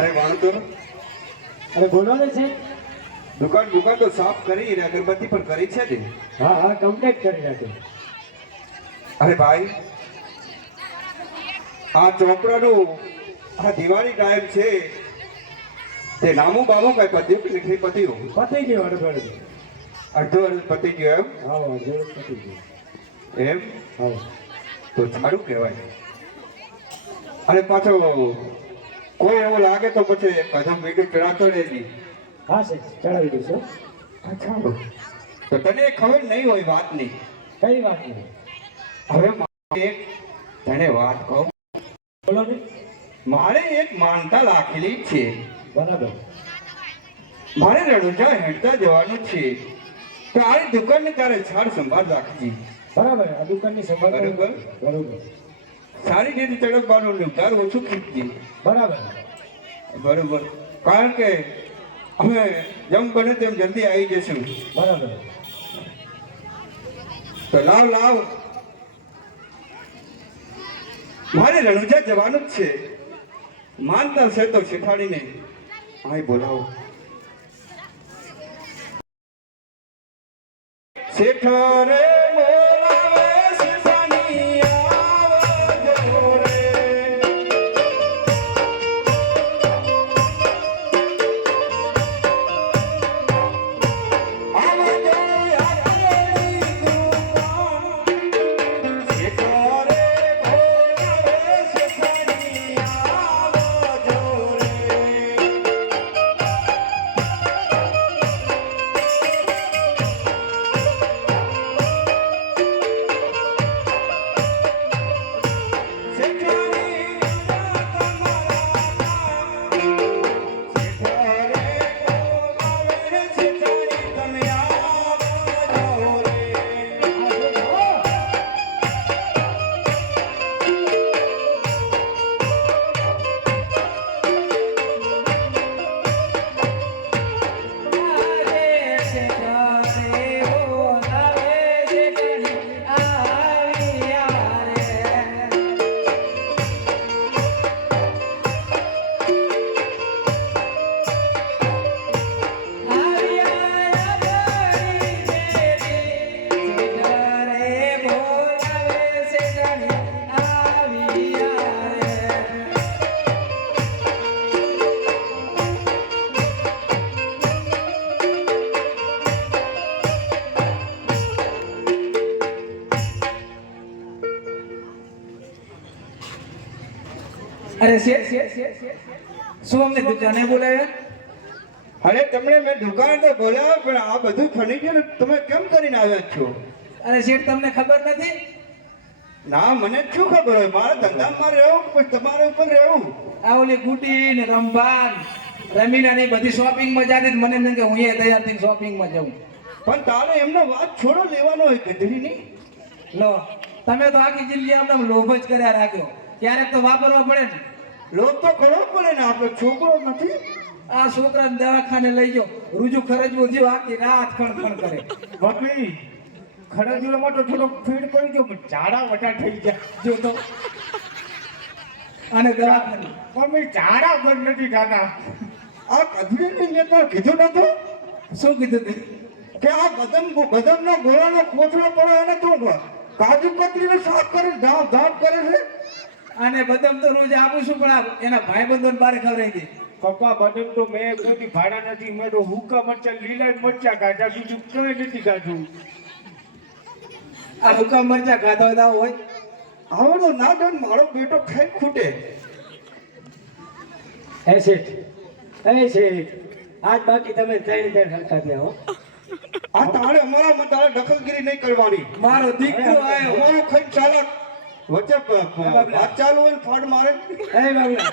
અરે વાંધો અરે બોલો ને છે. દુકાન તો સાફ કરી ને અગરબત્તી પણ કરી છે ને. હા હા કમ્પ્લીટ કરી નાખી. અરે ભાઈ આ ચોપડાનું આ દિવાળી ટાઈમ છે તે નામું બામું કઈ પત્યું કે નથી પત્યું? પતી ગયો અડધો અડધો પતી ગયો એમ? હા અડધો પતી ગયો એમ હા તો સારું કહેવાય. અને પાછો કોઈ એવું લાગે તો પછી કદમ મીઠું ચડાતો રહેજી. હા સાહેબ ચડાવી દઈશું. અચ્છા તો તને ખબર નહીં હોય વાતની. કઈ વાત નહીં. હવે મારે એક તને વાત કહું. બોલો ને. મારે એક માનતા રાખેલી છે. બરાબર. મારે રણુજા હેડતા જવાનું છે તો આ દુકાનની તારે સાર સંભાળ રાખજી. બરાબર આ દુકાનની સંભાળ. બરોબર બરોબર. સારી રીતે ચડકવાનું નિર્ધાર ઓછું ખીચજી. બરાબર. બરોબર કારણ કે અમે જેમ બને તેમ જલ્દી આવી જઈશું. બરાબર. તો લાવ મારે રણુજા જવાનું જ છે. માનતા છે તો શેઠાડીને અહીં બોલાવો. શેઠ રે બોલાવે શેઠાણી આવજો રે. આવજો આપણી દુકાન. શેઠ રે બોલાવે શેઠાણી આવજો રે. અરે શું અમને દુકાને બોલાવ્યા? અરે તમને મેં દુકાન તો બોલાવ્યો પણ આ બધું ફર્નિચર તમે કેમ કરીને આવ્યા છો? અરે શેઠ તમને ખબર નથી? ના મને શું ખબર હોય. મારા ધંધામાં રહેવું પછી તમારા ઉપર રહેવું. આ ઓલી ગુટી ને રંભાન રમીલા ની બધી શોપિંગમાં જાતી જ મને એમ કે હું એ તૈયાર થઈને શોપિંગમાં જાઉં. પણ તારે એમનો વાત છોડો લેવાનો હોય ગધડી નહીં. લો તમે તો આખી જિંદગી આમને લોભ જ કર્યા રાખ્યો. ક્યારેક તો વાપરવા પડે ને. લોક તો કરવો પડે ને. આપણો છોકરો નથી. આ છોકરાને દવાખાને લઈ જાઓ રૂજુ ખરજવો થયો આખી રાત ખણ કરે. મમ્મી ખરજનો મોટો થોડો ફીડ પડી ગયો પણ ઝાડા વટા થઈ ગયા જો તો અને દવાખાને મમ્મી ઝાડા બંધ નથી થતા. આ ગધડીને મેં તો કીધું નતું શું કીધું તું? કે આ બદામનો ગોળાનો કોથળો પડે એને તું કાજુ કતરીને સાફ કરે ધામ કરે છે. અને બદામ તો રોજ આપું છું પણ એના ભાઈબંધોને બારે ખવડાવી દે. પપ્પા બદમ તો મેં કોઈ ભાડા નથી. મેં તો હુક્કા મરચા લીલા મરચા કાઢ્યા બીજું કઈ નથી કાઢ્યું. આ હુકમ મરચા ખાધા હોય આવડો ના ડન મારો બેટો ખાઈ ખૂટે. હે શેઠ આજ બાકી તમે ત્રણ હલકા દે હો. આ તારે અમારા તારે દખલગીરી નહીં કરવાની. મારો દીકરો આવ્યો. અમારો ખાઈ ચાલક વચ્ચે વાત ચાલુ હોય ને ફાડ મારે. હે બાબલા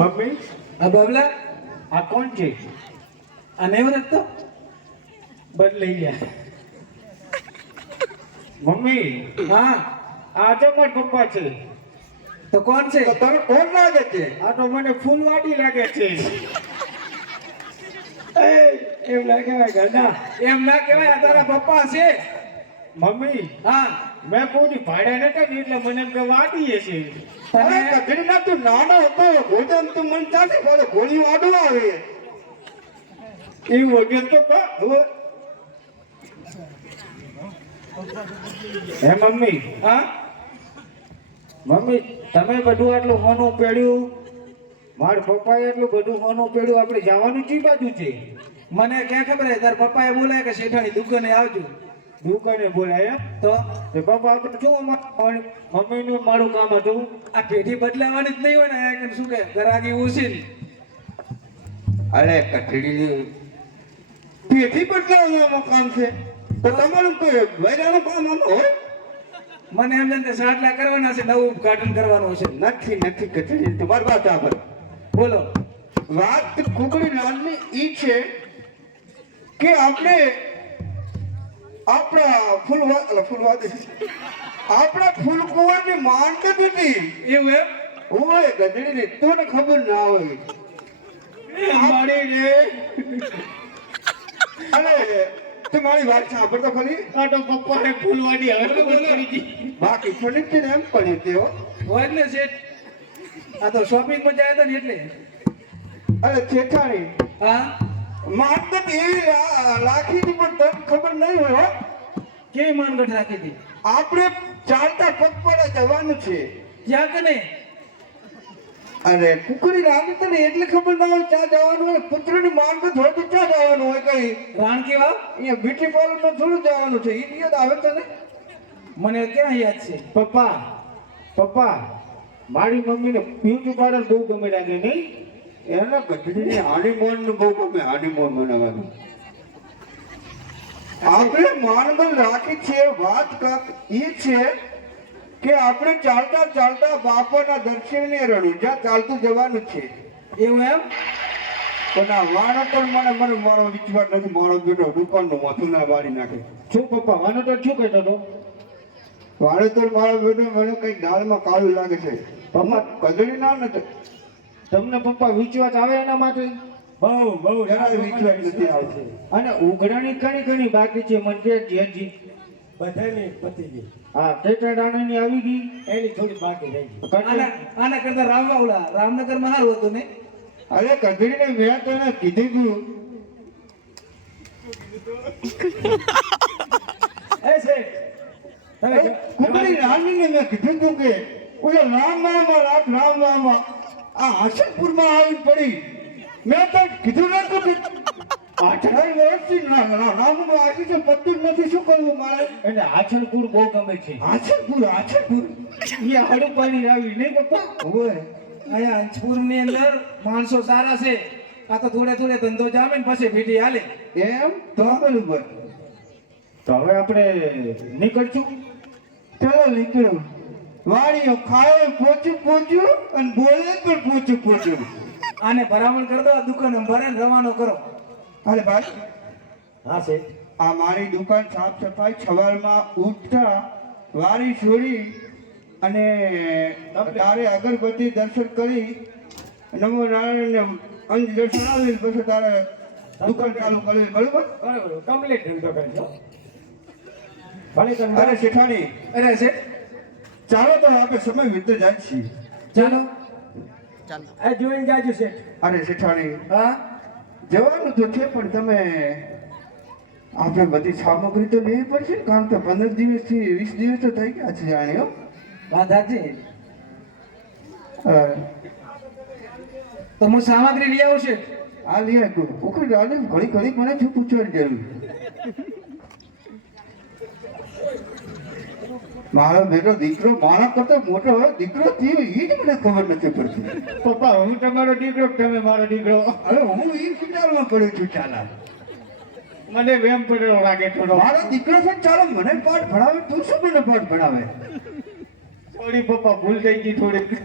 મમ્મી આ બાબલા આ કોણ છે? આ નહીં રખતો બદલાઈ ગયા. મમ્મી હા આ તો મારા પપ્પા છે. તો કોણ છે? તો તને કોણ લાગે છે? આ તો મને ફૂલવાડી લાગે છે. એમ લાગે ઘરના એમ ના કહેવાય આ તારા પપ્પા છે. મમ્મી હા મેં કોઈ ભાડા નતા ને એટલે મને એમ કે વાડીએ છે. અરે કચડીના તું નાનો હતો ભોજન તું મને ચાલે બોલે ગોળી વાડો આવે એવું વગેરે તો હવે હે મમ્મી, હા મમ્મી તમે બધું આટલું હોનું પેડ્યું, મારા પપ્પાએ એટલું બધું હોનું પેડ્યું, આપણે જવાનું કઈ બાજુ છે? મને ક્યાં ખબર હે તાર પપ્પાએ બોલાય કે શેઠાણી દુકાને આવજો દુકાને બોલાયા તો તે પપ્પા આપણે શું મમ્મીનું મારું કામ હતું. આ પેઢી બદલાવાની જ નહીં હોય ને આ શું કે ગરાગી ઓછી અરે કચડી પેથી બદલાવવાનું કામ છે તો તમારું કોઈ વૈરાનું કામ આમ હોય મને એમ છે કે સાટલા કરવાના છે નવું ઉદ્ઘાટન કરવાનું છે નથી કચડી તમારી વાત આપર બોલો વાત કુકડી લાલની ઈ છે કે આપણે આપણા ફૂલકુંવરની માંડ હતી એવું એમ હોય ગધડી તને ખબર ના હોય મારી રે અરે તું મારી વાત સાંભળ તો ખરી આ તો પપ્પાને ફૂલવાની હવે બોલી દીધી. બાકી થોડીક છે ને એમ પડ્યું તેઓ હોય જ ને શેઠ આ તો શોપિંગમાં જાય તો ને એટલે અરે છેઠાણી હા માંડ એવી રાખી હતી પણ તને ખબર નહીં હોય હો. કેવી માનગઢ રાખી હતી આપણે ચાલતા પગપાળા જવાનું છે ક્યાં કે નહીં અરે કુકડી રામી તને એટલે ખબર ના હોય ક્યાં જવાનું હોય પુત્રની માંગ હોય તો ક્યાં જવાનું હોય કઈ રાણ કેવા અહીંયા બ્યુટી પાર્લરમાં થોડું જવાનું છે એ યાદ આવે તને મને ક્યાં યાદ છે પપ્પા મારી મમ્મીને બ્યુટી પાર્લર બહુ ગમે લાગે નહીં? એના ગઢડીની હાનીમોન નું બહુ ગમે હાનીમોન મનાવવાનું આપણે માનગલ રાખી છે વાત કાક એ છે કે આપણે ચાલતા ચાલતા બાપાના દર્શને રણુજા ચાલતું જવાનું છે એવું એમ પણ આ વાણોતર મને મારો વિશ્વાસ નથી મારો બેટો દુકાનનું માથું ના વાળી નાખે શું પપ્પા વાનો તો શું કહેતો હતો? વાણોતર મારો બેટો મને કઈ દાળમાં કાળું લાગે છે પપ્પા કદડી ના નથી તમને પપ્પા વિશ્વાસ આવે એના માટે? બહુ જરાય વિશ્વાસ નથી આવશે અને ઉઘરાણી ઘણી બાકી છે મને જેજી બધાની પતી ગઈ હા ટેટાડાની આવી ગઈ એની થોડી બાકી રહી ગઈ આના કરતા રામનગરમાં સારું હતું ને અરે કદડીને મેં તને કીધું એ શેઠ તમે કુકડી રાણીને મેં કીધું તું કે ઓલો રામ આ હાસનપુરમાં આવી પડી મેં તો કીધું નતું કે 18 વર્ષથી નામનું આવી છે પત્તું જ નથી શું કરવું મારે એને આછલપુર બહુ ગમે છે. હાસનપુર અહીંયા હડુપાની આવી નહીં પપ્પા? હોય અહીંયા અંજપુરની અંદર માણસો સારા છે આ તો થોડે ધંધો જામે ને પછી ભેટી હાલે એમ તો બરોબર તો હવે આપણે નીકળશું. ચલો નીકળો વાડીઓ ખાય પોચું અને બોલે પણ પોચું આને ભરામણ કરી દો આ દુકાન ભરે ને રવાનો કરો અરે ભાઈ હા શેઠ આ મારી દુકાન સાફ સફાઈ સવારમાં ઉઠતા વારી છોડી અને તારે અગરબત્તી દર્શન કરી નમો નારાયણ અંજ દર્શન આવી પછી તારે દુકાન ચાલુ કરવી બરોબર બરાબર કમ્પ્લીટ ધંધો કરજો ભલે તમે અરે શેઠાણી અરે શેઠ ચાલો તો આપણે સમય વીતતો જાય છીએ ચાલો આ જોઈને જાજો શેઠ અરે શેઠાણી હા જવાનું તો છે પણ તમે આપણે બધી સામગ્રી તો લેવી પડશે ને કારણ કે 15 દિવસથી 20 દિવસ તો થઈ ગયા છે જાણે હો વાત સાચી હા. તો હું સામગ્રી લઈ આવું છે આ લે કુકડી આને ઘડી મને શું પૂછવાની જરૂર મારો બેટો દીકરો મારા કરતા મોટો હોય દીકરો થયો એ જ મને ખબર નથી પડતી પપ્પા હું તમારો દીકરો તમે મારો દીકરો. હવે હું એ વિચારમાં પડ્યો છું ચાલા મને વેમ પડેલો લાગે થોડો. મારો દીકરો છે ચાલો મને પાઠ ભણાવે તું શું મને પાઠ ભણાવે સોરી પપ્પા ભૂલ થઈ ગઈ થોડી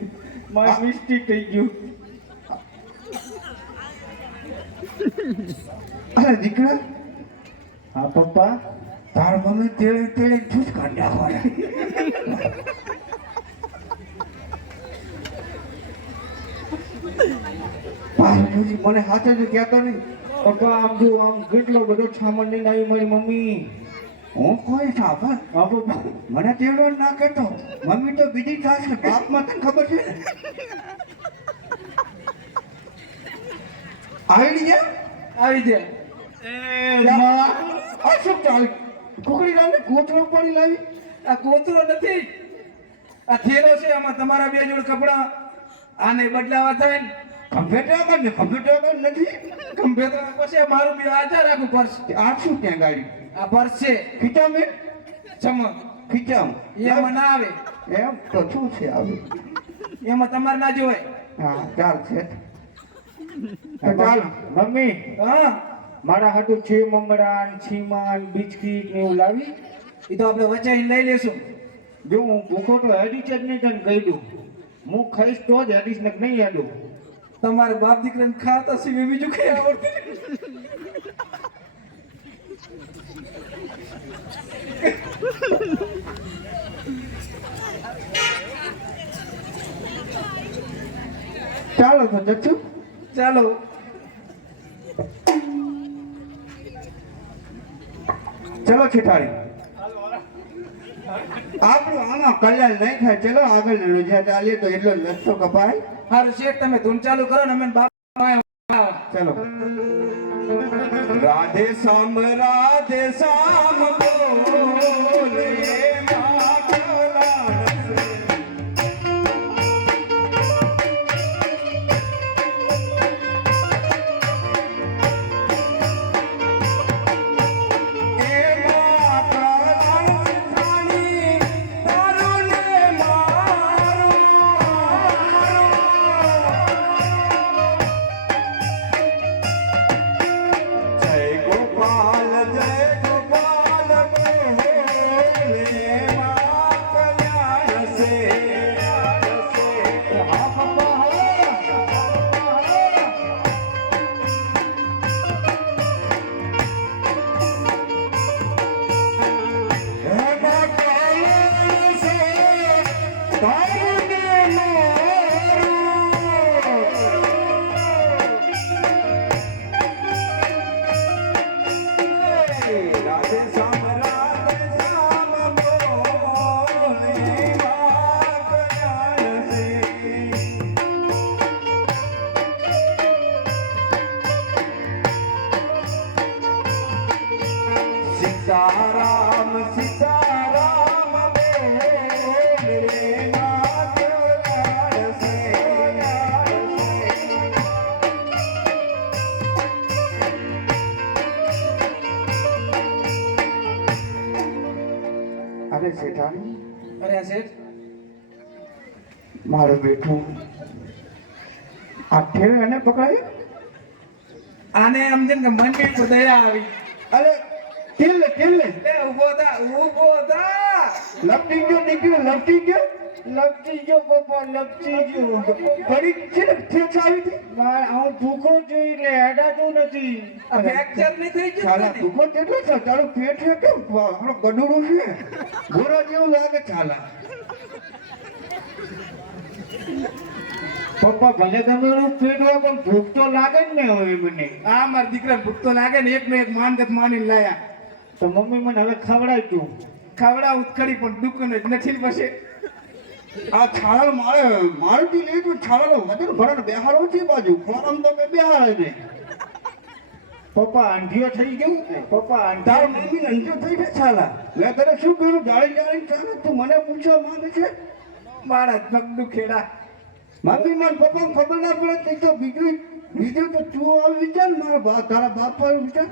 મારી મિસ્ટેક થઈ ગયું. અરે દીકરા હા પપ્પા તાર મમ્મી તેડે ઠૂસ કાઢ નાખવાના પાછું મને હાથે જ કહેતો નહીં પપ્પા આમ જો આમ કેટલો બધો સામાન લઈને આવી મારી મમ્મી. હું કોઈ સાંભળ હા પપ્પા મને તેડો ના કહેતો મમ્મી તો બીજી થશે બાપમાં તને ખબર છે ને આવી ગયા આવી જાય આ શું ચાલ કુકડી રાને કોથળો પાણી લાવી આ કોતરો નથી, આ થેલો છે. આમાં તમારા બે જોડ કપડા આને બદલાવા થાય ને કમ્પ્યુટર નથી કમ્પ્યુટર પછી મારું બી આચાર રાખું પર્સ. આ શું ત્યાં ગાડી આ પર્સ છે ખીચા મેં ચમક ખીચામ એમાં ના આવે, એમ તો શું છે આવે એમાં તમારે ના જોવાય. હા ચાલ છે તો ચાલ મમ્મી હા મારા હાટુ છે મમરાન છીમાન બિસ્કીટ ને એવું લાવી. એ તો આપણે વચ્ચે લઈ લેશું. જો હું ભૂખો તો હેડીશ જ નહીં તને કહી દઉં. હું ખાઈશ તો જ હેડીશ ને નહીં હેડું. તમારે બાપ દીકરાને ખાતા સિવાય બીજું કઈ આવડતું નથી. ચાલો તો જચ્છું ચાલો ચલો છેઠાડી આપણું આમાં કલ્યાણ નહીં થાય. ચલો આગળ રજા ચાલીએ તો એટલો રસ્તો કપાય. હારું શેઠ તમે ધૂન ચાલુ કરો ને અમે બાપ ચલો રાધે શ્યામ બોલે મા કલ્યાણ સે. એ મા કલ્યાણ સાની તારું ને મારું. જય ગોપાલ બોલે મા કલ્યાણ સે. હા પપ્પા હવે હે મા કલ્યાણ સે તારું ને મારું. રાધે શ્યામ બોલે મા કલ્યાણ સે. સીતારામ બોલે મા કલ્યાણ સે. અરે શેઠાણી અરે શેઠ મારું બેઠું આ ઠેર એને પકડાયું. આને એમ જેમ કે મનની ઉપર દયા આવી. અરે ટીલે એ ઉભો થા લપટી ગયો નીકળ્યો લપટી ગયો લપસી ગયો પપ્પા લપસી ગયો. ઘડી છે ને ઠેસ આવી હતી. હું ભૂખો છું એટલે હેડાતું નથી. આ ફ્રેક્ચર નહીં થઈ ગયું ચાલા ને? દુખો કેટલો છે તારું પેટ છે કેમ આપણો ગડુડું છે ગોરા જેવું લાગે ચાલા. પપ્પા ભલે તમે એનું પેટ હોય પણ ભૂખ તો લાગે જ ને હવે મને. આ મારા દીકરા ભૂખ તો લાગે ને એકનો એક માનગત માનીને લાયા. તો મમ્મી મને હવે ખવડાય તું. ખવડાવ ખરી પણ દુકાન જ નથી પછી. આ છાળા મારું થી લે તો છાળાનો વજન ભરણ બેહારો છે બાજુ ખોરામ તો કે બેહારે નહીં. પપ્પા આંધિયો થઈ ગયું પપ્પા તાર આંધિયો. મમ્મી નંજો થઈ છે છાલા. મેં તને શું કહ્યું જાળી જાળી ચાલે તું મને પૂછવા માંગે છે. મારા પગનું ખેડા. મમ્મી મને પપ્પા ખબર ના પડે તે તો બીજું તો તું આવી વિચાર મારા તારા બાપ વાળું વિચાર.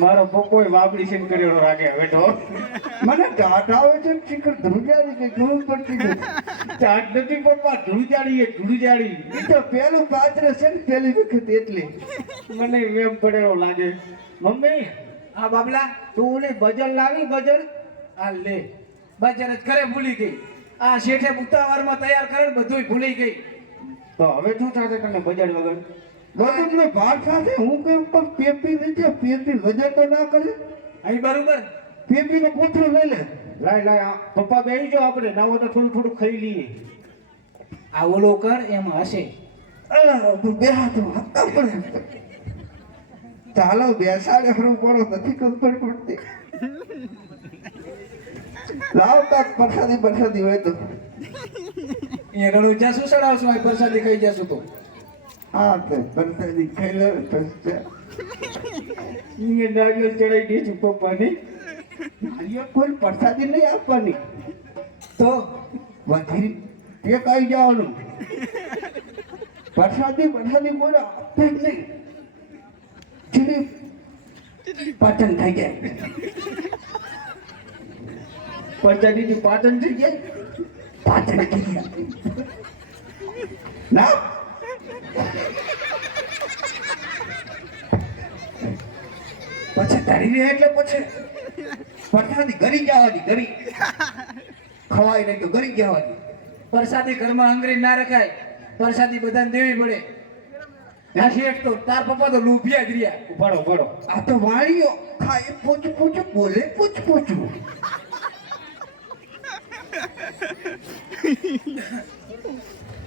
મારો પપ્પોય વાપડી છે કર્યો રાખે હવે તો. મને ટાટ આવે છે ને શિખર ધ્રુજારી કે જોવું પડતી નથી. ચાટ નથી પપ્પા ધૂળજાડી એ ધૂળજાડી. એ તો પેલું પાત્ર છે ને પેલી વખત એટલે મને વેમ પડેલો લાગે. મમ્મી હા બાબલા તું ઓલી બજલ લાવી બજલ. આ લે બજાર જ કરે ભૂલી ગઈ. આ શેઠે ઉતાવળમાં તૈયાર કરે ને બધુંય ભૂલી ગઈ. તો હવે શું થશે તને બજલ વગર. બધું મેં ભાગ સાથે હું કેમ પણ પેપી લીધે પેપી વજન તો ના કરે. અહીં બરોબર પેપી નો કોથળો લઈ લે. લાય લાય આ પપ્પા બેસી જાઓ આપણે ના હોય તો થોડું થોડું ખાઈ લઈએ. આ ઓલો કર એમાં હશે. તું બે હાથ પડે ચાલો બેસાડે હરું પડો નથી ખબર પડતી. લાવ કાક પ્રસાદી હોય તો અહીંયા રણુજા શું ચડાવશો આ પ્રસાદી ખાઈ જશું તો હા તે પ્રસાદી ખાઈ લે પછી અહીંયા નારિયેળ ચડાઈ દઈશું પપ્પાને. નારિયેળ કોઈ પ્રસાદી નહીં આપવાની તો વધી તે કઈ જવાનું પ્રસાદી કોઈ આપે જ નહીં ચીડી પાચન થઈ જાય પ્રસાદીથી પાચન થઈ જાય. પાચન થઈ જાય ના પછી ધરી રહે એટલે પછી પ્રસાદી ગરી જવાની ગરી ખવાય નહીં તો ગરી જવાની પ્રસાદી ઘરમાં હંગરી ના રખાય પ્રસાદી બધાને દેવી પડે આ શેઠ તો તાર પપ્પા તો લૂભિયા જ રહ્યા ઉપાડો. આ તો વાણીઓ ખાય પૂછ બોલે પૂછ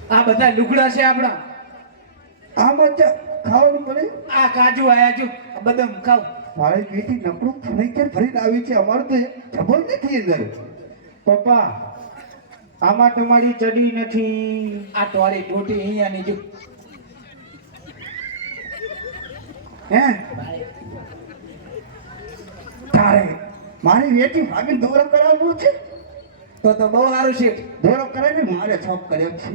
આ બધા લુગડા છે આપણા આ મજા ખાવાનું પડે આ કાજુ આયા જો આ બદામ ખાવ મારે બેટી નકરું ફર્નિચર ભરીને આવી છે અમારું તો જબર નથી અંદર પપ્પા આમાં તમારી ચડી નથી. આ ટોળી ટોટી અહીંયાની જો હે તારે મારી બેટી ભાગી દોરો કરાવવું છે તો બહુ સારું છે દોરો કરાવી મારે છોપ કર્યો છે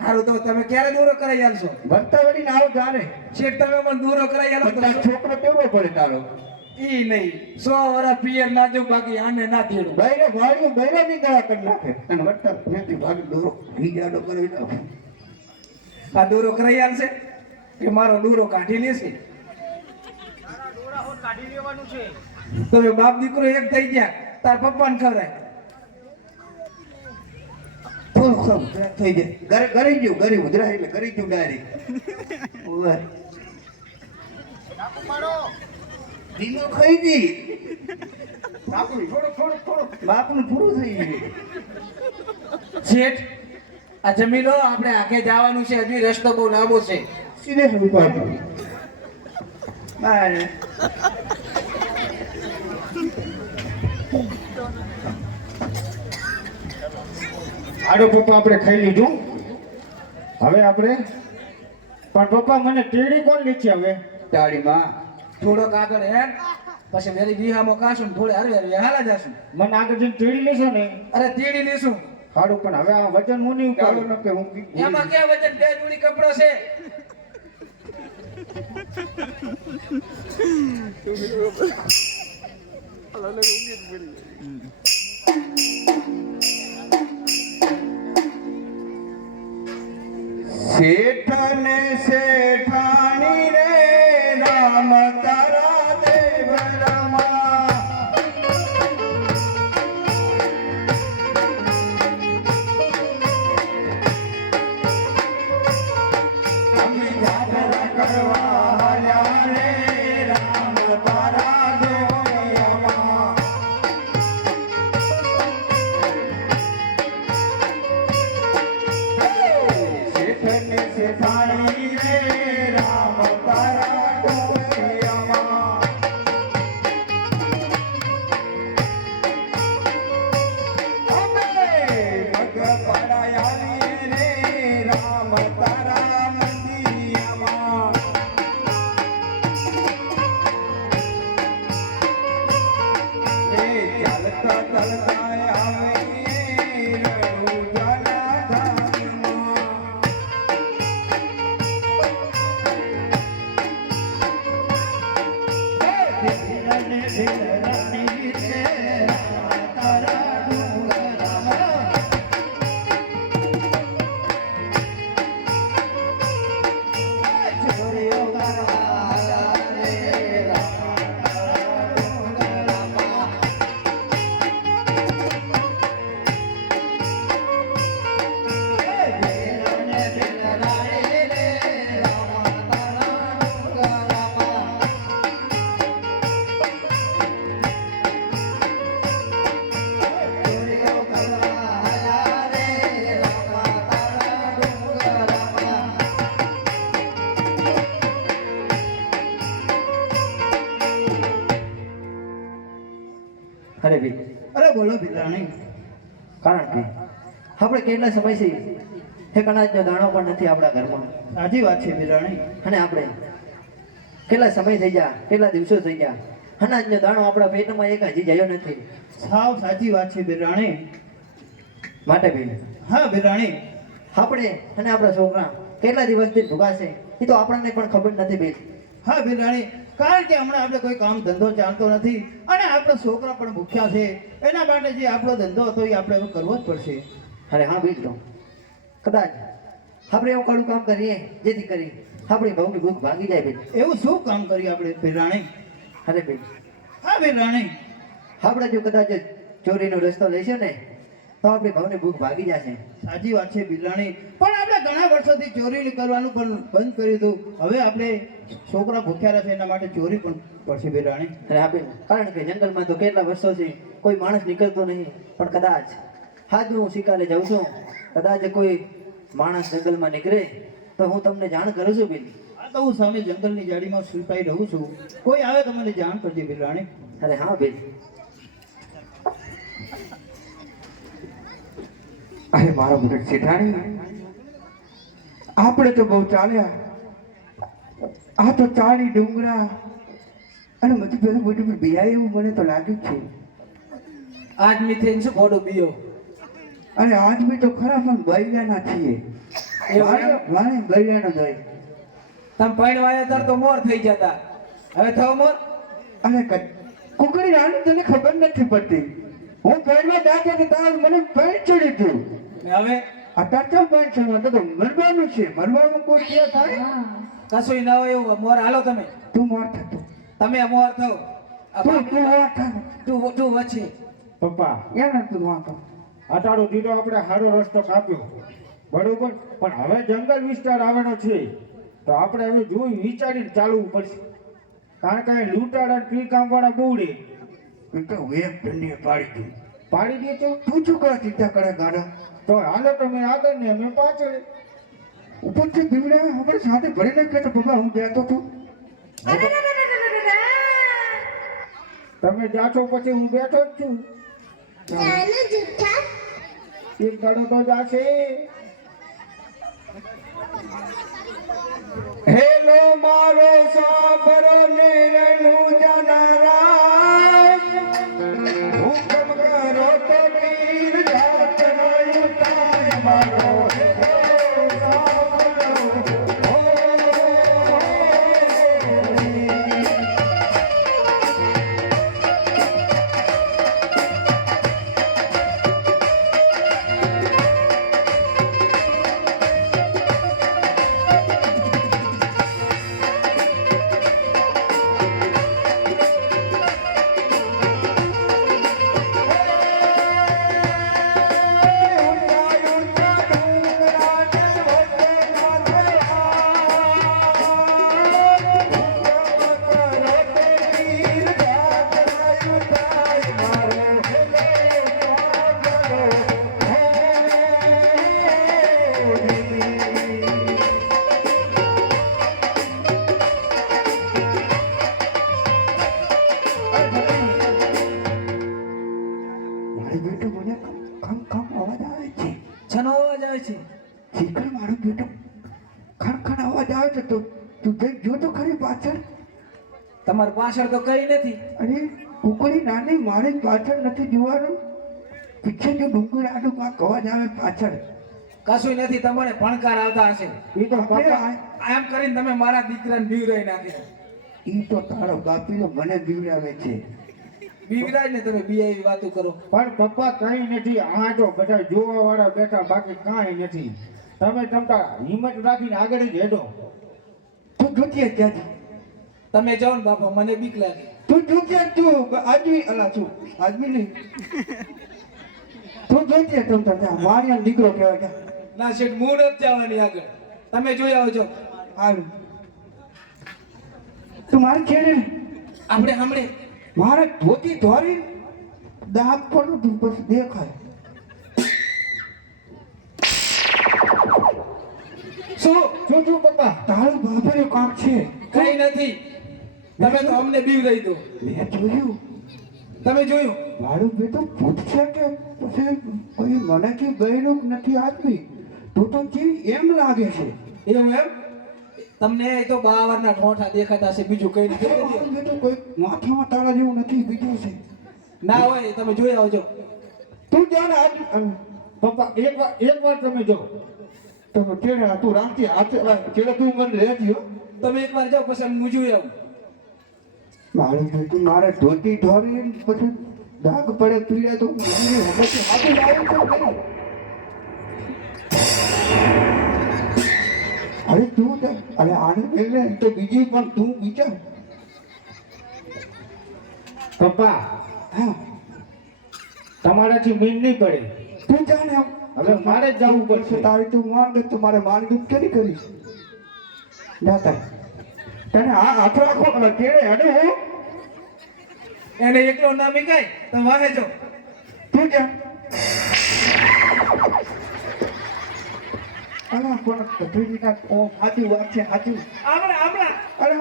સારું તો તમે ક્યારે દૂરો કરાઈ આલશો ભરતા વળીને આવો તારે શેઠ તમે મને દૂરો કરાઈ આલો તો તારો છોકરો કેવો પડે તારો ઈ નહીં 100 વર્ષ પિયર ના જો બાકી આને ના તેડું બૈરે ભાડ્યું બૈરે ની દવા કરી નાખે અને વટ્ટા ત્યાંથી ભાગી દોરો વીજાડો કરાવી નાખો આ દૂરો કરાઈ આલશે કે મારો દૂરો કાઢી લેશે તમે બાપ દીકરો એક થઈ ગયા તાર પપ્પાને ખવડાય થોડું ખાવ થઈ જાય ઘરે ગયું ઘરે ઉધરા એટલે ઘરે ગયું ડાયરેક્ટ ધીમો ખાઈ દી બાપનું પૂરું થઈ ગયું શેઠ આ જમી લો આપણે આગે જવાનું છે હજી રસ્તો બહુ લાંબો છે સીધે ઉપાડો બાય આડો પપ્પા આપણે ખાઈ લીધું. હવે આપણે પણ પપ્પા મને તેડી કોણ લીધી હવે? તાળીમાં થોડોક આગળ હેડ પછી વેરી વિહામો કાશું ને થોડે હરવે હરવે હાલા જાશું મને આગળ જઈને તેડી લેશો ને? અરે તેડી લેશું સારું પણ હવે આ વજન હું નહીં ચાલો ઉપાડું. ન કે હું એમાં ક્યાં વજન બે જોડી કપડો છે શેઠ ને શેઠાણી રે રામ તારા દેવ રમા અમે જાગરા કરવા હાલ્યા રે રામ તારા દેવ રમા શેઠ ને શેઠાણી રે બોલો બિરાણી. કારણ કે આપણે કેટલા સમયથી એક અનાજનો દાણો પણ નથી આપણા ઘરમાં. સાચી વાત છે બિરાણી. અને આપણે કેટલા સમય થઈ ગયા, કેટલા દિવસો થઈ ગયા, અનાજનો દાણો આપણા પેટમાં એક હજી ગયો નથી. સાવ સાચી વાત છે બિરાણી. માટે બેન હા બિરાણી. આપણે અને આપણા છોકરા કેટલા દિવસથી ભૂખા છે એ તો આપણને પણ ખબર નથી બેન. હા બિરાણી, કારણ કે હમણાં આપણે કોઈ કામ ધંધો ચાલતો નથી અને આપણા છોકરા પણ ભૂખ્યા છે. એના માટે જે આપણો ધંધો હતો એ આપણે હવે કરવો જ પડશે. અરે હા બેન, તો કદાચ આપણે એવું કડું કામ કરીએ જેથી કરી આપણી બહુની ભૂખ ભાગી જાય બેન. એવું શું કામ કરીએ આપણે બિરાણી? અરે બેન, હા બિરાણી. આપણે જો કદાચ ચોરીનો રસ્તો લઈશું ને તો આપણી બહુની ભૂખ ભાગી જશે. સાચી વાત છે બિરાણી. પણ આપણે ઘણા વર્ષોથી ચોરી કરવાનું પણ બંધ કર્યું હતું. હવે આપણે છોકરા ભૂખ્યા રહેશે એના માટે ચોરી પણ પડશે બિરાણી. અરે હા બેન, કારણ કે જંગલમાં તો કેટલા વર્ષોથી કોઈ માણસ નીકળતો નહીં. પણ કદાચ આજ હું શિકારે જાઉં છું, કદાચ કોઈ માણસ જંગલમાં નીકળે તો હું તમને જાણ કરું છું બેન. આ તો હું સામે જંગલની જાડીમાં છુપાઈ રહું છું. કોઈ આવે તો મને જાણ કરજે બિરાણી. અરે હા બેન. અરે મારો બેટો શેઠાણી, આપણે તો બહુ ચાલ્યા. આ તો ચાળી ડુંગરા અને બધું પેલું બધું બિહાય એવું મને તો લાગ્યું છે. આજ મીથેન શું ફોડો બીયો. અને આદમી તો ખરા પણ બૈરાના છીએ. વાણે બૈરાનો જાય. તમે પૈણવાયા તાર તો મોર થઈ જતા, હવે થયો મોર. અને કુકડી રાણી તને ખબર નથી પડતી. હું પેડમાં દાખલ કે તાર મને પેડ ચડી તું. ને હવે અત્યારે તો પેડ ચડવા તો મરવાનું છે. મરવાનું કોઈ ક્યાં થાય? કશું ના હોય એવું મોર હાલો તમે. તું મોર થતો. તમે મોર થો. તું મોર થતો. તું વચ્ચે. પપ્પા એને તું વાંકો. અટાળો દીધો આપણે સારો રસ્તો કાપ્યો બરોબર, પણ હવે જંગલ વિસ્તાર આવવાનો છે તો આપણે હવે જોઈ વિચારીને ચાલવું પડશે. કારણ કે અહીં લૂંટાડા ફી કામવાળા બહુ રે. એ તો વેબ દંડીએ પાડી દી. પાડી દે તો તું શું કરે ચિંતા કરે ગાડા? તો હાલો તમે આગળ ને અમે પાછળ. ઉપરથી બીવડા આપણે સાથે ભરી નાખે તો પપ્પા હું બેઠો છું. તમે જાશો પછી હું બેઠો જ છું. એક દાડો તો જાશે. હેલો મારો સાબરો ને રેણુ જનારા, હુકમ કરો તો વીર જાત નયું તાય મારો. હેલો સાબરો, હો, મારો બેટો મને ખમ ખમ અવાજ આવે છે. છનો અવાજ આવે છે. શીખર મારો બેટો ખણ ખણ અવાજ આવે છે. તો તું જઈ જો તો ખરી પાછળ. તમારી પાછળ તો કઈ નથી. અરે કુકડી નાની મારી પાછળ નથી જોવાનું. પીછે જો ડુંગર આડું કાંક અવાજ આવે પાછળ. કશું નથી, તમને ભણકાર આવતા હશે. એ તો આપણે પપ્પા આમ કરીને તમે મારા દીકરાને બીવરાઈ નાખ્યા. ઈ તો તારો કાપીલો મને બીવડાવે છે. બીવરાઈ ને તમે બીઆઈ વાતો કરો. પણ પપ્પા કઈ નથી. આ તો બધા જોવા વાળા બેઠા, બાકી કાંઈ નથી. તમે તમતા હિંમત રાખીને આગળ જ હેડો. તું જોતી ક્યાંથી? તમે જાઓ ને બાપા, મને બીક લાગે. તું જોતી તું આદમી અલા છું આદમી નહીં. તું જોતી તમતા મારી દીકરો કહેવાય કે ના શેઠ, હું નથી જવાની આગળ. તમે જોઈ આવજો. હાલ તું મારી છેડે આપણે હમણે મારે ધોતી ધોરી દાંત પર તું પછી દેખાય. શું શું શું પપ્પા? તારું બાપરે કાંક છે. કઈ નથી. તમે તો અમને બીવરાઈ દો. મેં જોયું. તમે જોયું? મારું બેટું પૂછશે કે પછી કોઈ મને કે બહેનું નથી આદમી તો કેવી એમ લાગે છે એવું એમ તમને એ તો બાવરના ઠોઠા દેખાતા હશે બીજું કઈ નથી મારું બેટું કોઈ માથામાં તારા જેવું નથી બીજું છે ના હોય તમે જોઈ આવજો તું જાણે આજ પપ્પા એક વાર તમે જો તો તેરે તું રાખતી હાથે ચેડે તું મને રહેતી હો તમે એકવાર જાઓ પછી હું જોઈ આવું મારું બેટું મારે ધોતી ઢોરી પછી દાગ પડે પીડે તો મને હમણાં હાથે લાવે છે નહીં અરે તું અરે આને પહેલે તો બીજી પણ તું વિચાર પપ્પા હા તમારાથી મીન નહીં પડે તું જાણે આમ હવે મારે જ જવું પડશે તારી તું માંગે તો મારે માનગીત કરી કરીશ જાતા તને આ હાથ રાખો અને કેળે હેડે હું એને એકલો ના મીકાય તમે વાહે જો તું જા અલા પણ કથુરીના ઓ સાચી વાત છે સાચું આમણા આમણા અરે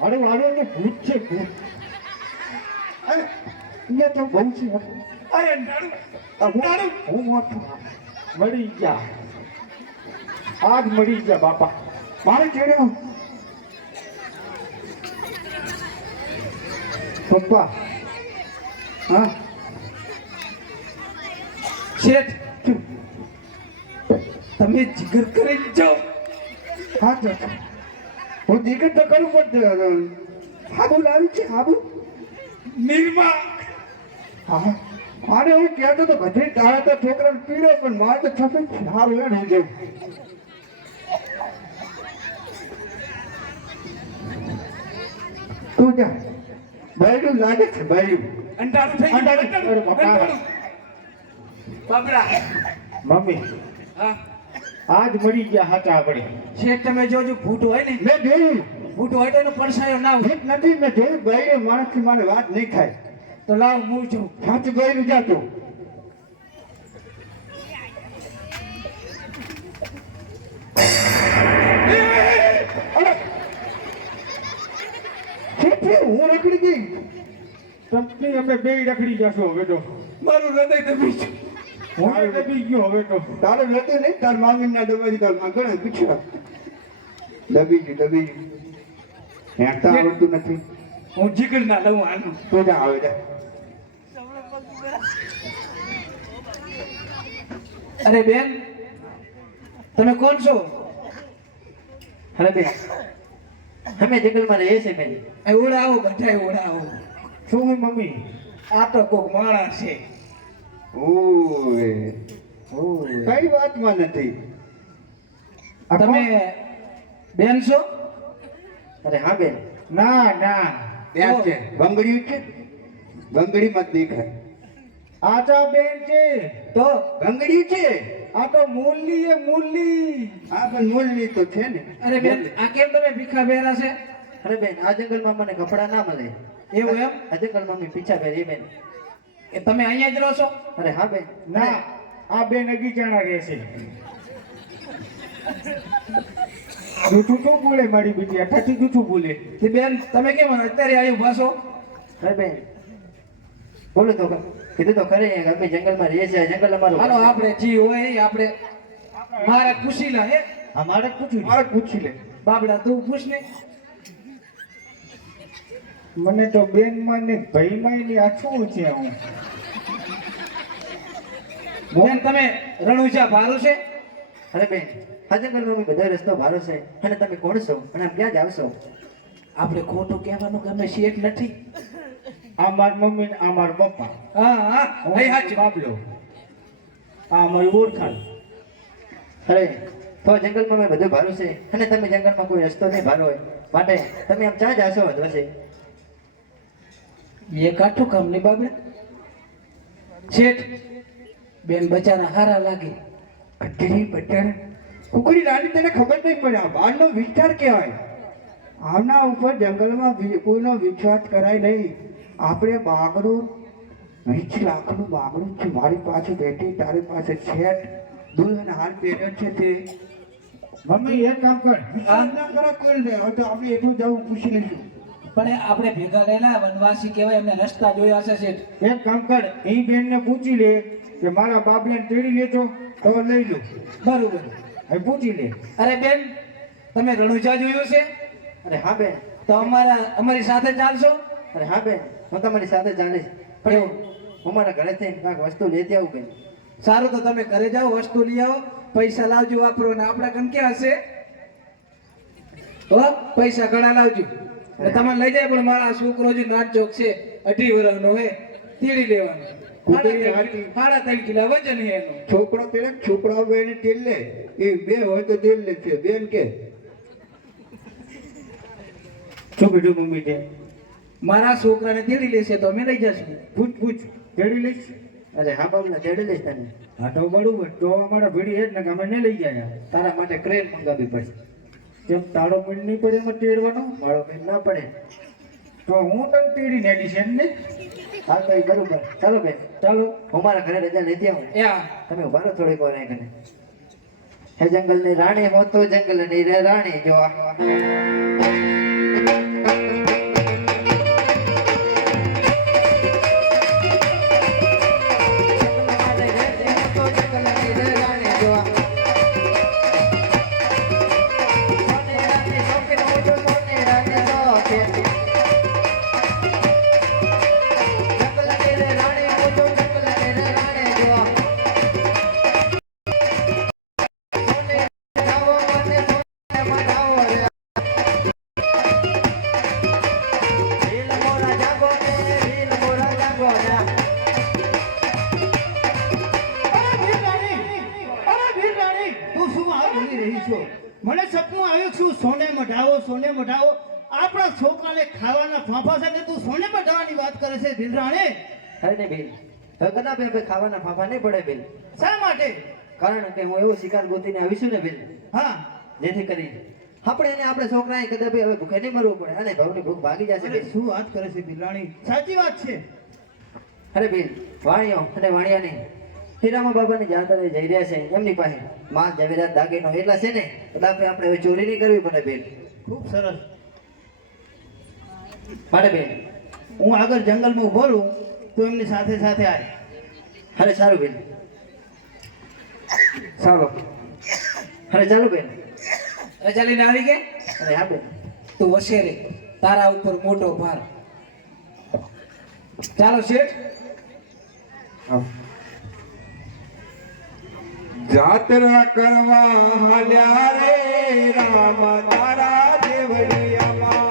મારું વાળું તો ભૂત છે ભૂત અરે અહીંયા તો બહુ છે અરે નાડું હું મોટો મળી ગયા આજ મળી ગયા બાપા મારે કેળે પપ્પા હા શેઠ તમે જીગર કરી જાઓ હા જા હું દીકરી તો કરું પણ હાબુ લાવી છે હાબુ નિર્મા હા મારે હું કહેતો તો ભજરી તારે તો છોકરાને પીડ્યો પણ મારે તો છસે સારું હેડ હું જેવું તું જા બૈરું લાગે છે બૈરું અંધારું થઈ ગયું અંધારું. અરે બાપા. અંધારું. બાબરા મમ્મી હા આજ મળી ગયા હાચા આપણે શેઠ તમે જોજો ભૂત હોય ને મેં જોયું ભૂત હોય તો એનો પડછાયો ના હોય ભીત નથી મેં જોયું બૈરું માણસથી મારે વાત નહીં થાય તો લાવ હું છું સાચું બૈરું જાતો અરે છે હું રખડી ગઈ તમને અમે બે રખડી જશો હવે તો મારું હૃદય દબી છે હું દબી ગયો હવે તો તારે લેતો નહીં તાર મામી ના દબાઈ તાર માં ગણે પીછા દબી ગયું હેંકતા આવડતું નથી હું જીગર ના લઉં આનું તો જા આવે જા અરે બેન તમે કોણ છો અરે બેન અમે જંગલમાં રહીએ છીએ બેન એ ઓળાવો બધાય ઓળાવો શું હોય મમ્મી આ તો કોક માણસ છે ઓય કઈ વાતમાં નથી તમે બેન છો અરે હા બેન ના ના ત્યાં છે બંગડી છે બંગડી મત દેખાય આચા બેન છે તો બંગડી છે આ તો મૂલી એ મૂલી આ પણ મૂળની તો છે ને અરે બેન આ કેમ તમે ભીખા બેરા છે અરે બેન આ જંગલમાં મને કપડાં ના મળે એવું એમ આ જંગલમાં મેં પીછા પહેરી બેન એ તમે અહીંયા જ રહો છો અરે હા બેન ના આ બેન અગીચાણા રહેશે જૂઠું શું બોલે મારી બેટી અઠાથી જૂઠું બોલે તે બેન તમે કેમ અત્યારે આવ્યું પાછો અરે બેન બોલો તો કીધું તો ખરે અમે જંગલમાં રહીએ છીએ જંગલ હાલો અમારું આપણે જી હોય એ આપણે મારે પૂછી લા હે અમારે પૂછ્યું મારે પૂછી લે બાબડા તું પૂછ ને મને તો બેન માં ને ભાઈ માં ની આ શું છે હું બેન તમે રણુજા ભારું છે અરે બેન આ જંગલમાં અમે બધા રસ્તો ભારો છે અને તમે કોણ છો અને આમ ક્યાં જાવ છો આપણે ખોટું કહેવાનું કે અમે શેઠ નથી આ માર મમ્મી ને આ માર પપ્પા હા હા એ હાચું બાબલો આ મારી ઓળખાણ અરે તો જંગલમાં મેં બધું ભારું છે અને તમે જંગલમાં કોઈ રસ્તો નહીં ભારો હોય માટે તમે આમ ચા જાશો વધશે એ કાઠું કામ નહીં બાબડા શેઠ બેન બચારા હારા લાગે અત્યારે બચારા કુકડી રાની તને ખબર નહીં પડે આ બહારનો વિસ્તાર કહેવાય આમના ઉપર જંગલમાં કોઈનો વિશ્વાસ કરાય નહીં આપણે બાગડું 20 લાખનું બાગડું છે મારી પાસે બેટી તારી પાસે સેટ દુલ્હન હાર પહેર્યો છે તે મમ્મી એક કામ કર આ ના કરા કોઈ લે હવે તો આપણે એટલું જવું પૂછી લઈશું પણ એ આપણે ભેગા રહેલા વનવાસી કહેવાય, એમને રસ્તા જોયા હશે શેઠ. એક કામ કર, એ બેનને પૂછી લે કે મારા બાપને તેડી લેજો તો લઈ લો. બરોબર. એ પૂછી લે. અરે બેન, તમે રણુજા જોયું છે? અરે હા બેન. તો અમારી સાથે ચાલશો? અરે હા બેન, હું તમારી સાથે જાણીશ, પણ હું મારા ઘરેથી કાંઈક વસ્તુ લેતી આવું બેન. સારું, તો તમે ઘરે જાઓ, વસ્તુ લઈ આવો, પૈસા લાવજો, વાપરો. ને આપણા કન ક્યાં હશે? હો, પૈસા ઘણા લાવજો. ને તમે લઈ જાય, પણ મારા છોકરો જે નાચોક છે 18 વર્ષનો હે, તેડી લેવાનો. 3.5 કિલો વજન હે એનું. છોકરો પેલા છોકરાઓ બેને તેલ લે, એ બે હોય તો તેલ લે છે બેન કે શું કીધું મમ્મી તે? મારા છોકરાને તેડી લેશે તો અમે લઈ જશું. પૂછ તેડી લઈશ. અરે હા બાબલા, તેડી લઈશ તને. હા તો બરોબર, તો અમારા ભેડી એ જ ને કે અમે નહીં લઈ જાય. તારા માટે ક્રેન મંગાવવી પડશે. કેમ તાળો પણ નહીં પડે એમાં તેડવાનો? મારો બેન ના પડે. તો હું તને તેડી એડિશન ને. હા તો એ બરોબર. ચાલો બેન, ચાલો. હું મારા ઘરે રજા લેતી આવું. યા તમે ઉભા રહો થોડીક વાર અહીં કને. હે જંગલની રાણી હો તો જંગલની રે રાણી જો મને સપનું આવ્યું છું સોને મઢાવો આપણા છોકરાને ખાવાના ફાંફા છે ને તું સોને મઢાવાની વાત કરે છે ભીલરાણી. અરે ને બેન, હવે કદાચ આપણે ખાવાના ફાફા નહીં પડે બેન. શા માટે? કારણ કે હું એવો શિકાર ગોતીને આવીશું ને બેન, હા, જેથી કરી આપણે છોકરાએ કદાચ હવે ભૂખે નહીં મરવું પડે અને ભાવની ભૂખ ભાગી જશે અરે બેન. શું વાત કરે છે ભીલરાણી, સાચી વાત છે. અરે બેન, વાણિયો અને વાણિયાની હીરામા બાબાની જાતરે જઈ રહ્યા છે, એમની પાસે માલ જવેરાત દાગીનો એટલા છે ને, કદાચ આપણે હવે ચોરી નહીં કરવી પડે બેન. ખૂબ સરસ. માટે બેન, હું આગળ જંગલમાં ઉભો રહું તો એમની સાથે સાથે આય. અરે સારું બેન, ચાલો. અરે ચાલુ બેન. રજા લઈને આવી ગયા? અરે હા બેન. તું વસેરે, તારા ઉપર મોટો ભાર. ચાલો શેઠ. જાત્રા કરવા હાલ્યા રે રામ તારા દેવળિયામાં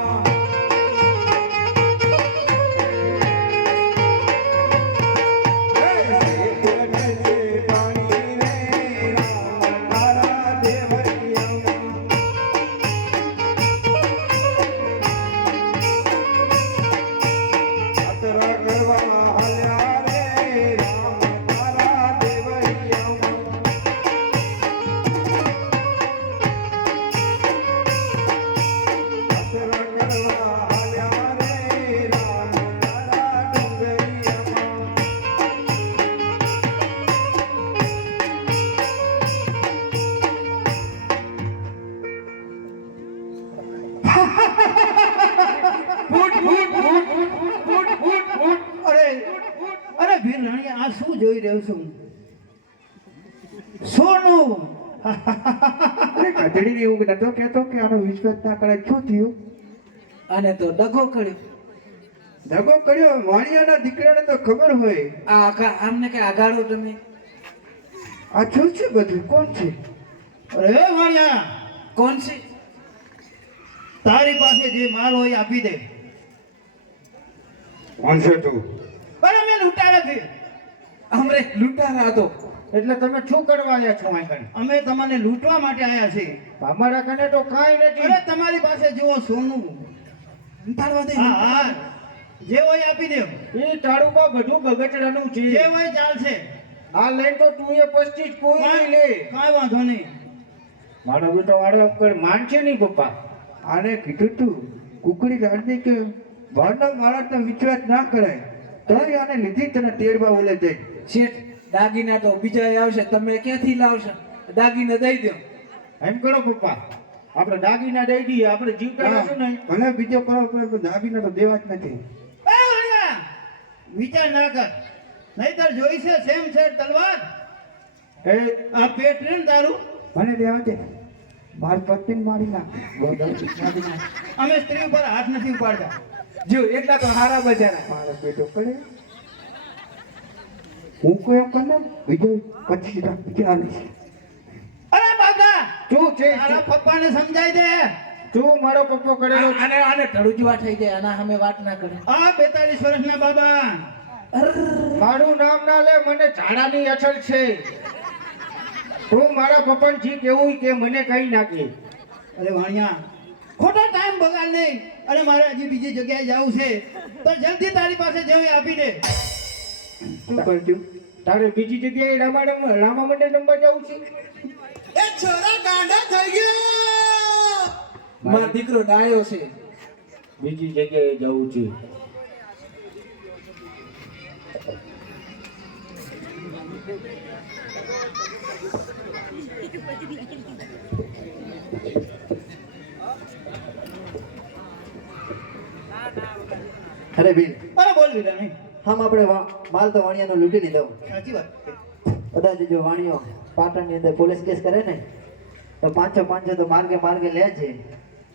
અરે ભીલરાણી, આ શું જોઈ રહ્યો છું? સોનું. અરે ગધડી એવું નતો કહેતો કે આનો વિશ્વાસ ના કરે, શું થયું? આને તો ડગો કર્યો. દગો કર્યો? વાણિયાના દીકરાને તો ખબર હોય. આમને કે આગાડો તમે. આ શું છે બધું? કોણ છે? અરે વાણિયા, કોણ છે? તારી પાસે જે માલ હોય એ આપી દે. કોણ છે તું? અરે મેં લૂંટાડ્યો છે. અમરે લૂંટારા હતો. એટલે તમે શું કરવા આવ્યા છો અહીં કને? અમે તમને લૂંટવા માટે આવ્યા છીએ. અમારા કને તો કાંઈ નથી. અરે તમારી પાસે જુઓ સોનું. લૂંટાડવા દે. હા હા, જે હોય આપી દે. એ તાળુમાં બધું ગગચડાનું છે. જે હોય ચાલશે. આ લઈને તો તું એ 25 કોઈ નહીં લે. કાંઈ વાંધો નહીં. મારો બેટો વાળો કોઈ માનશે નહીં પપ્પા. આને કીધું તું કુકડી રાંધી કે વારના માણસનો વિશ્વાસ ના કરાય, તોય આને લીધી તને તેડવા ઓલે જઈ. શેઠ, દાગીના તો બીજા આવશે, તમે ક્યાંથી લાવશો? દાગીના દઈ દો. એમ કરો પપ્પા, આપણે દાગીના દઈ દઈએ, આપણે જીવતા રહેશું ને. ભલે બીજો કરો પણ દાબીને તો દેવા જ નથી. એ વાણિયા, વિચાર ના કર, નહીતર જોઈ છે સેમ છે તલવાર. એ આ પેટ રે ને તારું, મને દેવા દે, માર પત્નીને મારી નાખ. અમે સ્ત્રી ઉપર હાથ નથી ઉપાડતા. જો એટલા તો હારા બજારા. મારો બેટો કરે હું કોઈ એમ કર બીજો 25 લાખ બીજા આલીશ. અરે બાગા, શું છે? તારા પપ્પાને સમજાઈ દે. શું મારો પપ્પો કરેલો? આને આને ટળુજવા થઈ જાય, આના સામે વાત ના કરે. આ 42 વર્ષના બાબા, મારું નામ ના લે, મને ઝાડાની અસર છે. તું મારા પપ્પાને જી કેવું કે મને કઈ નાખે. અરે વાણિયા, ખોટા ટાઈમ બગાડ નહીં, અને મારે હજી બીજી જગ્યાએ જવું છે, તો જલ્દી તારી પાસે જવી આપી દે. શું કરજો? તારે બીજી જગ્યાએ રામા મંદિર નંબર જવું છે? મારો દીકરો ડાયો છે. બીજી જગ્યાએ જવું છે. અરે બીર, અરે બોલ લીધા નહીં, આમ આપણે માલ તો વાણિયાનો લૂંટી લીધો. સાચી વાત છે. કદાચ જો વાણિયો પાટણની અંદર પોલીસ કેસ કરે ને તો 500 તો માર્ગે માર્ગે લે છે.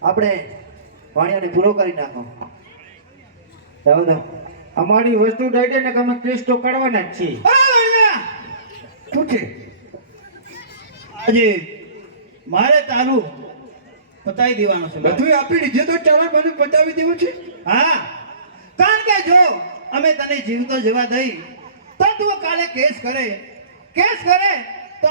આપણે વાણિયાને પૂરો કરી નાખો. જાઓ તો. અમારી વસ્તુ દઈ દે ને કે અમે કેસ તો કરવાના જ છીએ. અરે વાણિયા, શું છે? આજે મારે તારું પતાવી દેવાનું છે. બધું આપી દીધું તો ચાલો મને પતાવી દેવું છે. હા, કારણ કે જો અમે તને જીવતો જવા દઈ તો તું કાલે કેસ કરે તો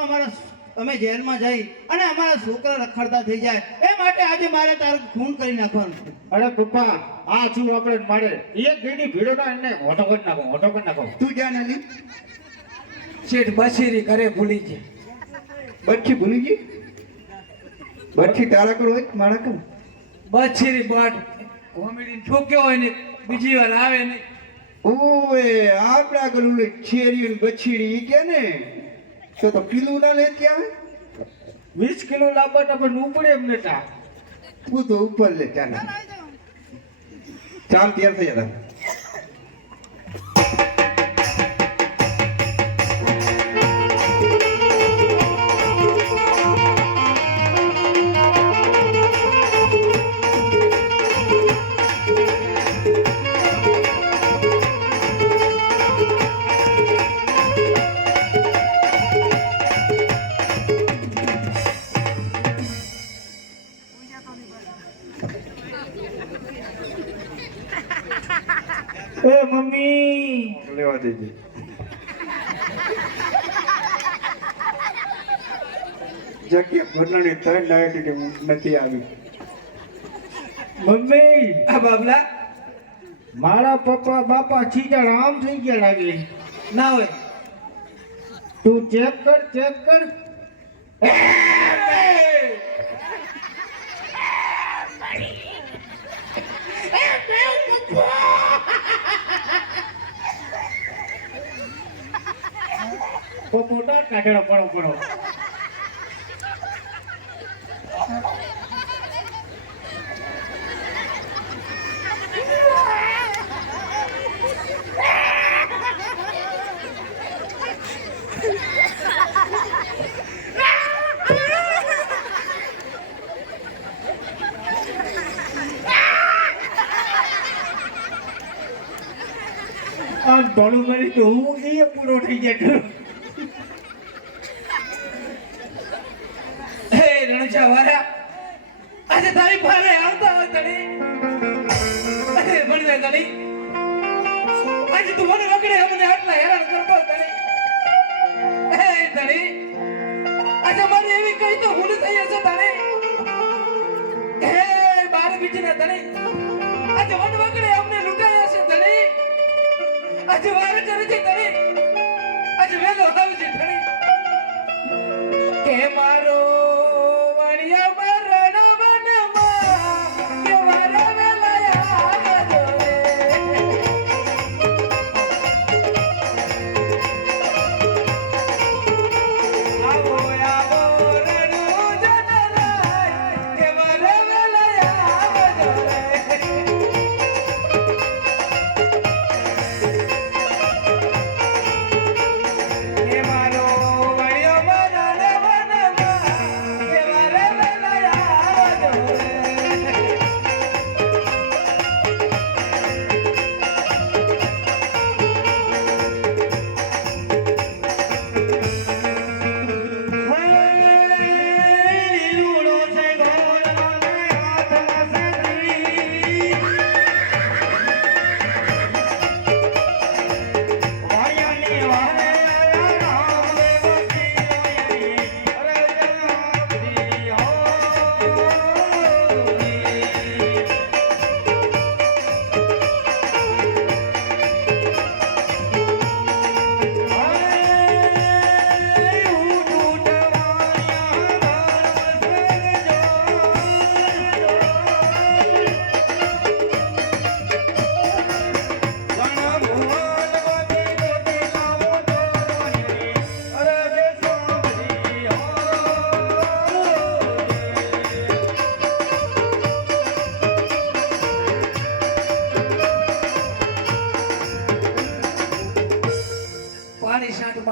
અમે જેલમાં જઈ અને અમારા છોકરા રખડતા થઈ જાય. એ માટે આજે મારે તારું ખૂન કરી નાખવાનું છે. અરે પપ્પા, આ શું આપણે મારે એક ઘડી ભીડો ના એને ઓટો કરી નાખો. તું જ્યાં નથી શેઠ બશીરી કરે ભૂલી છે. બચ્છી ભૂલી ગઈ. બચ્છી તારા કર હોય મારા કર. બશીરી બટ કોમેડી ઠોક્યો હોય ને બીજી વાર આવે ને. ઓએ આપડા ગલું છેરી ને બચ્છીડી ઈ કે ને તો કિલો ના લે ત્યાં 20 કિલો લાંબા તો પણ ઉપડે એમ નતા. તું તો ઉપર લે ચાલ ચાલ તૈયાર થઈ જા. એ મમ્મી, લેવા દેજે. જગ્યા ભરણાની 3 નાઈટ નથી આવી. મમ્મી, આ બાબલા મારા પપ્પા બાપા સીધા રામ થઈ ગયા લાગે. ના હોય. તું ચેક કર. પોપોટા કાઢેલો પડો. આમ ટોલું કરી તો હું એ પૂરો થઈ જાય. હે રણછા વાળા, આજે તારી ભારે આવતા હોય તને. અરે ભણવે તને. આજે તું મને વગડે અમને આટલા હેરાન કરતો તને. હે તને. આજે મારી એવી કઈ તો ભૂલ થઈ હશે તને. હે બાર બીજના તને. આજે મને વગડે અમને લૂંટાયા છે તને. આજે વાર કરે છે તને. આજે વેલો આવશે તને. કે મારો વાણિયા મરણ વનમાં કે વારા વેલા આવજો રે. આવો રણુ જનરાય કે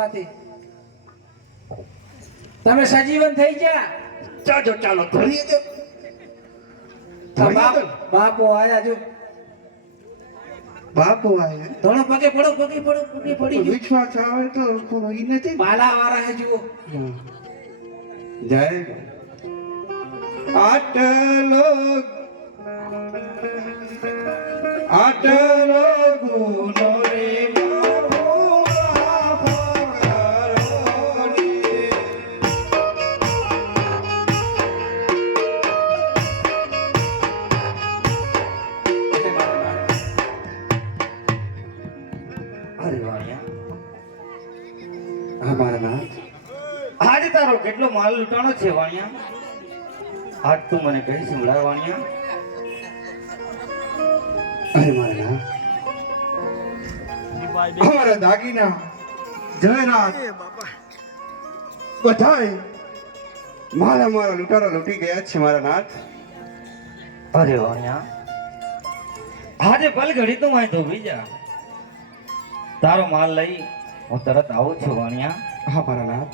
માંથી તમે સજીવન થઈ ગયા. ચાલો ચાલો ધણીએ તો બાપુ આયા જો. બાપુ આવે ધણો પગે પડો, પગે પડો, પગે પડી ગયો. વિશ્વાસ આવે તો કોઈ ઈ નથી બાલા વાળા હે જુઓ. જય આટલો આટલો ગુનો રે બાપુ માફ કરો ને. અરે વાણિયા, હા મારા નાથ, આજે તારો કેટલો માલ લૂંટાણો છે વાણિયા? આજ તું મને કહી સંભળાવ વાણિયા. અરે મારા નાથ, અમારા દાગીના જયરાજ બધાય મારા મારા લૂંટારા લૂંટી ગયા છે મારા નાથ. અરે વાણિયા, આજે પલ ઘડી તું અહીં ધોબી જા. તારો માલ લઈ હું તરત આવું છું વાણિયા. હા મારા નાથ.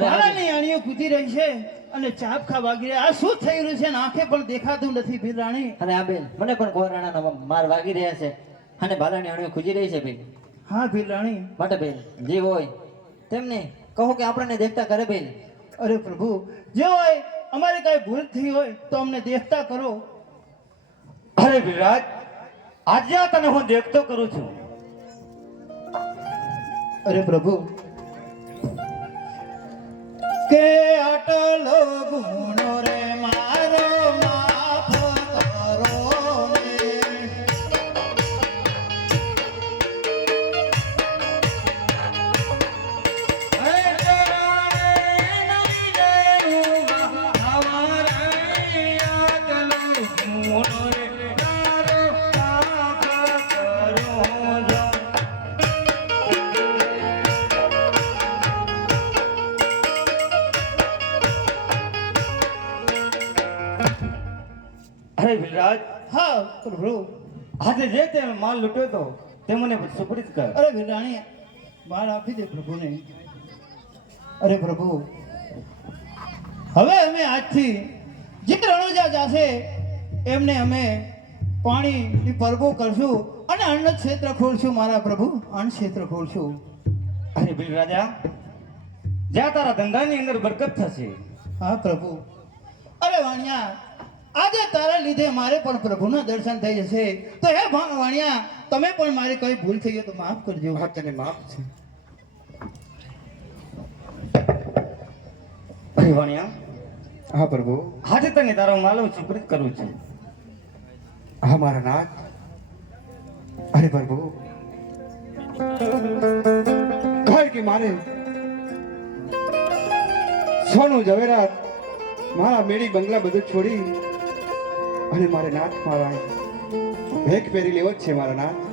બાલાની આણીઓ કૂદી રહી છે અને ચાપખા વાગી રહ્યા. આ શું થઈ રહ્યું છે? અને આંખે પણ દેખાતું નથી ભીલ રાણી. અને આ બેન મને પણ ગોરાણાના માર વાગી રહ્યા છે અને બાલાની આણીઓ ખૂજી રહી છે બેન. હા ભીલ રાણી. માટે બેન જે હોય તેમને કહો કે આપણને દેખતા કરે બેન. અરે પ્રભુ, જે હોય અમારે કાંઈ ભૂલ થઈ હોય તો અમને દેખતા કરો. અરે વિરાજ, આજે આ તને હું દેખતો કરું છું. અરે પ્રભુ, કે આટલો ગુનો રે મારો માફ કરો ને. અરે વિરાજ, હા પ્રભુ. આજે જે તે માલ લૂંટ્યો તો તે મને સુપરિત કર. અરે વિરાણી, માર આપી દે પ્રભુને. અરે પ્રભુ, હવે અમે આજથી જે રણુજા જાશે એમને અમે પાણીની પરબો કરશું અને અન્ન ક્ષેત્ર ખોલશું મારા પ્રભુ, અન્ન ક્ષેત્ર ખોલશું. અરે વિરાજા, જ્યાં તારા ધંધાની અંદર બરકત થશે. હા પ્રભુ. અરે વાણિયા, આજે તારા લીધે મારે પણ પ્રભુના દર્શન થઈ જશે. તો હે વાણિયા, તમે પણ મારી કઈ ભૂલ થઈ હોય તો માફ કરજો. હા, તને માફ છે. અરે વાણિયા, હા પ્રભુ. આજે તને તારો માલ હું સુપરિત કરું છું. હા મારા નાથ. અરે પ્રભુ, કારણ કે મારે સોનું ઝવેરાત મારા મેળી બંગલા બધું છોડી અને મારે નાથ મારા ભેખ પહેરી લેવો જ છે મારા નાથ.